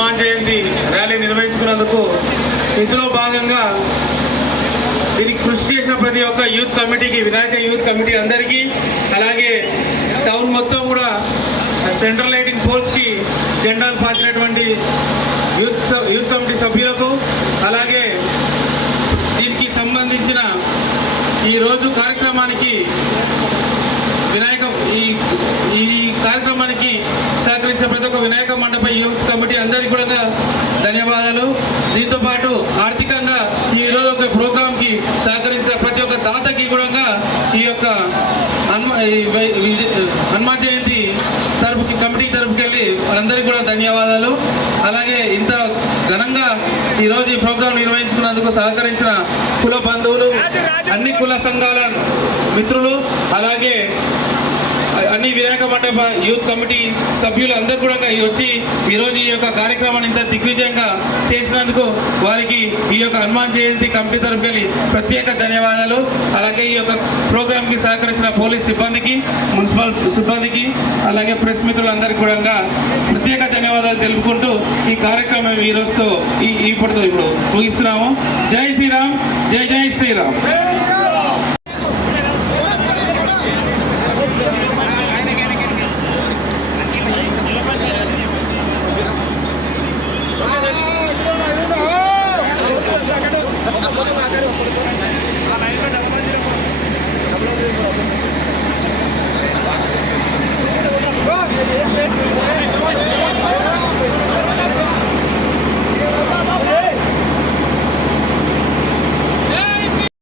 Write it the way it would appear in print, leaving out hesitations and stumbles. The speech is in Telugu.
హనుమాన్ జయంతి ర్యాలీ నిర్వహించుకున్నందుకు ఇందులో భాగంగా దీనికి కృషి చేసిన ప్రతి ఒక్క యూత్ కమిటీకి, వినాయక యూత్ కమిటీ అందరికీ, అలాగే టౌన్ మొత్తం కూడా సెంట్రల్ లైటింగ్ పోల్స్కి జెండాలు పాతినటువంటి యూత్ కమిటీ సభ్యులకు, అలాగే దీనికి సంబంధించిన ఈరోజు కార్యక్రమానికి ఈ కార్యక్రమానికి సహకరించిన ప్రతి ఒక్క వినాయక మండప యూత్ కమిటీ అందరికీ కూడా ధన్యవాదాలు. దీంతో పాటు ఆర్థికంగా ఈరోజు ఒక ప్రోగ్రాంకి సహకరించిన ప్రతి ఒక్క దాతకి కూడా ఈ యొక్క హనుమాన్ జయంతి కమిటీ తరపుకి వెళ్ళి వాళ్ళందరికీ కూడా ధన్యవాదాలు. అలాగే ఇంత ఘనంగా ఈరోజు ఈ ప్రోగ్రాం నిర్వహించుకున్నందుకు సహకరించిన కుల బంధువులు, అన్ని కుల సంఘాల మిత్రులు, అలాగే అన్ని వినాయక మండప యూత్ కమిటీ సభ్యులు అందరూ కూడా వచ్చి ఈరోజు ఈ యొక్క కార్యక్రమాన్ని ఇంత దిగ్విజయంగా చేసినందుకు వారికి ఈ యొక్క హనుమాన్ జయంతి కమిటీ తరఫుకి వెళ్ళి ప్రత్యేక ధన్యవాదాలు. అలాగే ఈ యొక్క ప్రోగ్రాంకి సహకరించిన పోలీస్ సిబ్బందికి, మున్సిపల్ సిబ్బందికి, అలాగే ప్రెస్ మిత్రులందరికీ కూడా ప్రత్యేక ధన్యవాదాలు తెలుపుకుంటూ ఈ కార్యక్రమం ఈ రోజుతో ఇప్పుడు ముగిస్తున్నాము. జై శ్రీరామ్, జై జై శ్రీరామ్.